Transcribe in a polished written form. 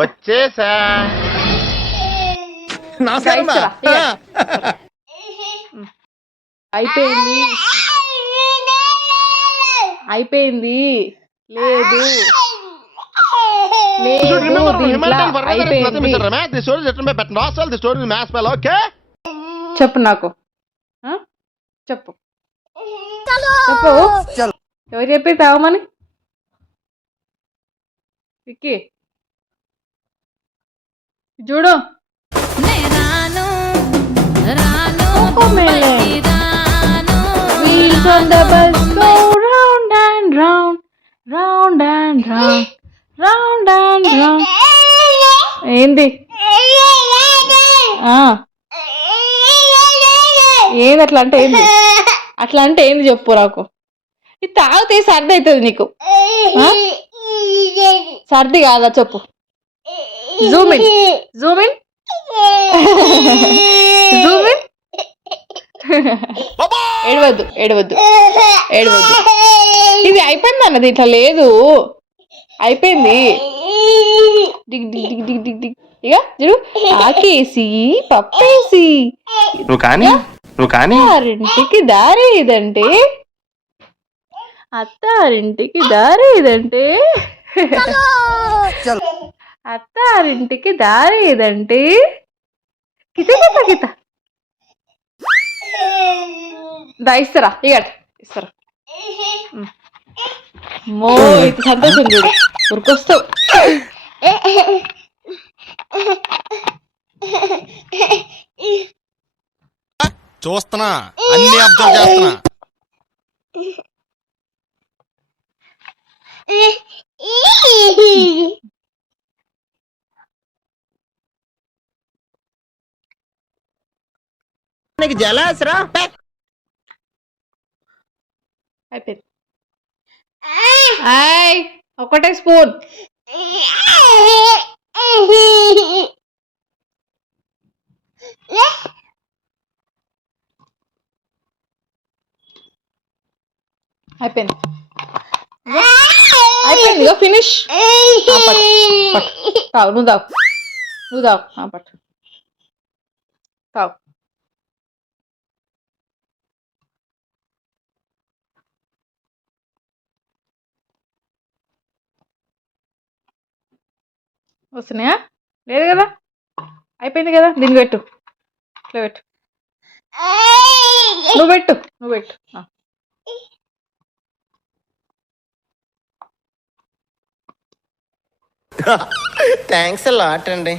వచ్చేసా. నమస్కారం బా. అయిపోయింది అయిపోయింది లేదు లేదు దీంట్లో అయిపోయింది. చెప్పు నాకు చెప్పు చెప్పు ఎవరు చెప్పి తాగమని విక్కీ చూడు Wheels on the bus go round and round, round and round, round and round. ఏంది ఏంది అట్లా అంటే ఏంది అట్లా అంటే ఏంది చెప్పు నాకు. ఇది తాగితే సర్ది అవుతుంది నీకు. సర్ది కాదా చెప్పు. జూమిన్ జూమిన్ జూమిన్ ఏడవద్దు ఏడవద్దు ఏడవద్దు. ఇది అయిపోయింది అన్నది ఇట్లా లేదు అయిపోయింది. డిగ్ డిగ్ డిగ్ డిగ్ డిగ్ డిగ్ ఇక చూడు ఆకేసి పప్పేసి అత్తారింటికి దారి ఇదంటే అత్తారింటికి దారి ఇదంటే అత్తారింటికి దారి ఇదంటే కిత కిత కిత దా ఇస్తారా ఇక ఇస్తారా. మో ఇది సంతోషం చూడు ఉరికొస్తావు. చూస్తున్నా అన్ని అబ్జర్వ్ చేస్తున్నా. నీకు జలాసరా అయిపోయింది. ఒకటే స్పూన్ అయిపోయింది అయిపోయింది ఫినిష్. తావు నువ్వు తావు నువ్వు తావు పట్టు తావు. వస్తున్నాయా లేదు కదా అయిపోయింది కదా. దీన్ని పెట్టు ఇట్లా పెట్టు నువ్వు పెట్టు నువ్వు పెట్టు. థ్యాంక్స్ అ లాట్ అండి.